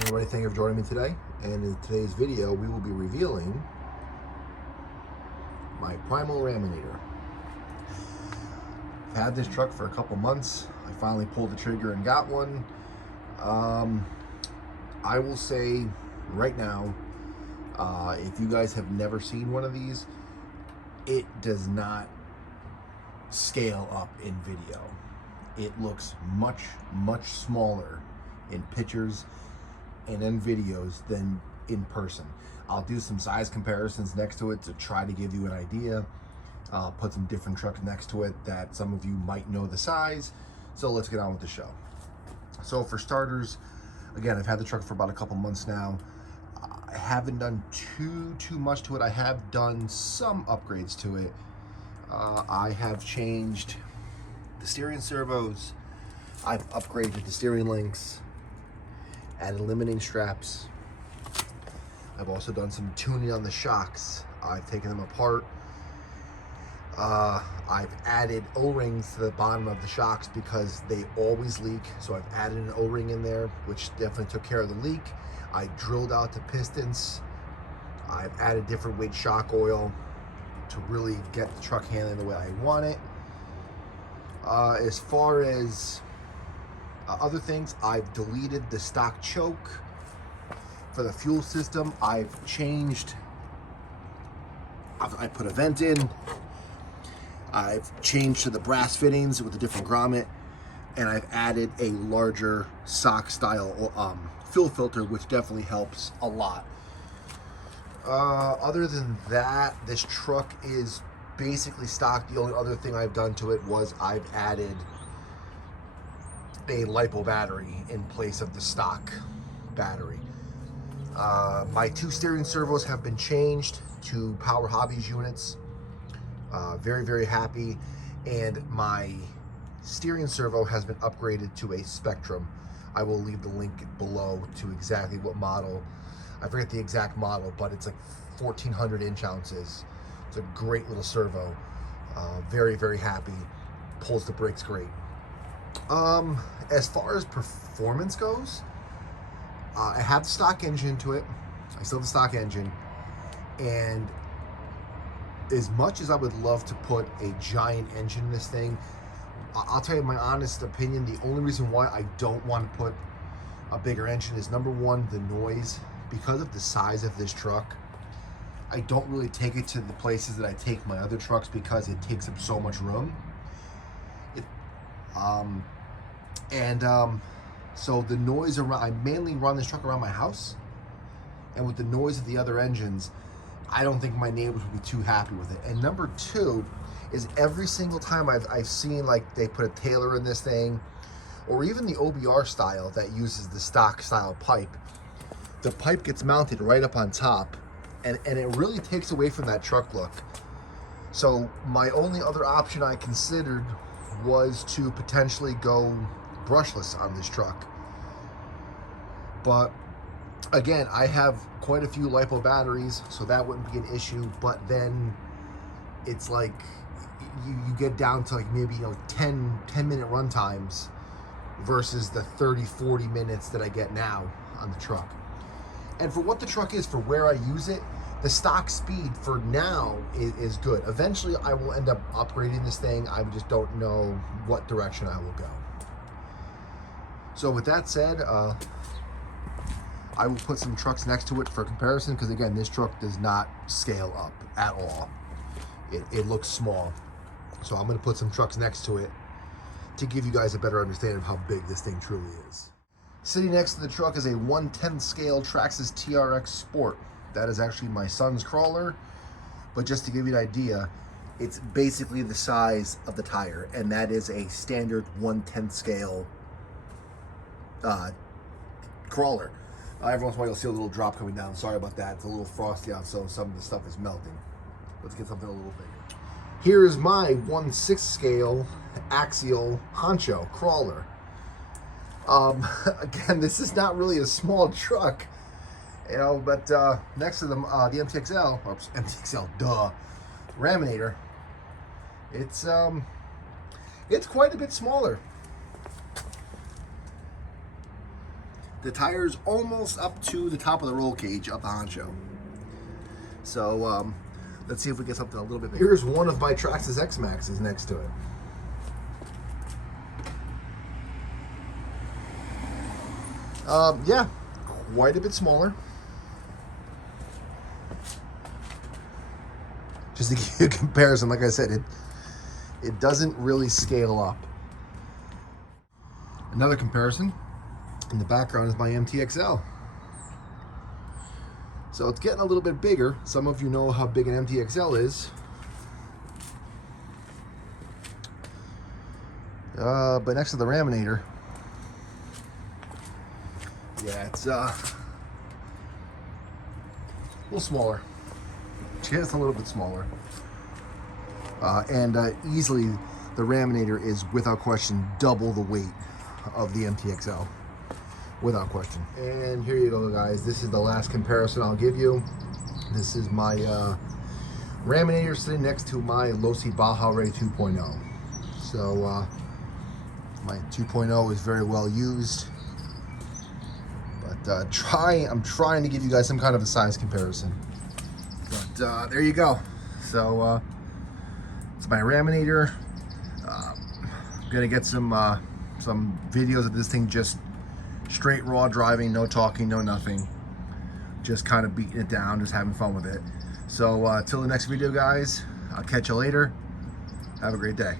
Everybody, thank you for joining me today. And in today's video, we will be revealing my Primal Raminator. I've had this truck for a couple months. I finally pulled the trigger and got one. I will say right now, if you guys have never seen one of these, it does not scale up in video. It looks much, much smaller in pictures and in videos than in person. I'll do some size comparisons next to it to try to give you an idea. I'll put some different trucks next to it that some of you might know the size. So let's get on with the show. So for starters, again, I've had the truck for about a couple months now. I haven't done too much to it. I have done some upgrades to it. I have changed the steering servos. I've upgraded the steering links, added limiting straps. I've also done some tuning on the shocks. I've taken them apart. I've added O-rings to the bottom of the shocks because they always leak. So I've added an O-ring in there, which definitely took care of the leak. I drilled out the pistons. I've added different weight shock oil to really get the truck handling the way I want it. As far as other things, I've deleted the stock choke for the fuel system. I've changed, I put a vent in. I've changed to the brass fittings with a different grommet, and I've added a larger sock style fuel filter, which definitely helps a lot. Other than that, this truck is basically stock. The only other thing I've done to it was I've added a LiPo battery in place of the stock battery. My two steering servos have been changed to Power Hobbies units. Very, very happy. And my steering servo has been upgraded to a Spectrum. I will leave the link below to exactly what model. I forget the exact model, but it's like 1,400 inch ounces. It's a great little servo. Very, very happy. Pulls the brakes great. As far as performance goes, I have the stock engine to it. I still have the stock engine. And as much as I would love to put a giant engine in this thing, I'll tell you my honest opinion, the only reason why I don't want to put a bigger engine is, number one, the noise. Because of the size of this truck, I don't really take it to the places that I take my other trucks because it takes up so much room. So the noise around, I mainly run this truck around my house, and with the noise of the other engines, I don't think my neighbors would be too happy with it. And number two is, every single time I've seen, like, they put a Taylor in this thing, or even the OBR style that uses the stock style pipe, the pipe gets mounted right up on top, and it really takes away from that truck look. So my only other option I considered was to potentially go brushless on this truck. But again, I have quite a few LiPo batteries, so that wouldn't be an issue. But then it's like you get down to like maybe 10-minute run times versus the 30-40 minutes that I get now on the truck. And for what the truck is, for where I use it, the stock speed for now is good. Eventually I will end up upgrading this thing. I just don't know what direction I will go. So with that said, I will put some trucks next to it for comparison, because again, this truck does not scale up at all. It looks small. So I'm gonna put some trucks next to it to give you guys a better understanding of how big this thing truly is. Sitting next to the truck is a 1/10 scale Traxxas TRX Sport. That is actually my son's crawler, but just to give you an idea, it's basically the size of the tire, and that is a standard 1/10 scale crawler. Every once in a while you'll see a little drop coming down. Sorry about that. It's a little frosty out, so some of the stuff is melting. Let's get something a little bigger. Here is my 1/6 scale axial honcho crawler. Again, this is not really a small truck, but next to the MTXL, or MTXL, Raminator, it's quite a bit smaller. the tire's almost up to the top of the roll cage up the honcho. So let's see if we get something a little bit bigger. Here's one of my Traxxas X-Maxes next to it. Yeah, quite a bit smaller. Just to give you a comparison, like I said, it doesn't really scale up. Another comparison, in the background is my MTXL. So it's getting a little bit bigger. Some of you know how big an MTXL is. But next to the Raminator, yeah, it's a little smaller. Just a little bit smaller. And easily, the Raminator is, without question, double the weight of the MTXL. Without question. And here you go, guys. This is the last comparison I'll give you. This is my Raminator sitting next to my Losi Baja Ray 2.0. So my 2.0 is very well used. But I'm trying to give you guys some kind of a size comparison. But there you go. So it's my Raminator. I'm gonna get some videos of this thing just straight raw driving, no talking, no nothing. Just kind of beating it down, just having fun with it. So till the next video, guys, I'll catch you later. Have a great day.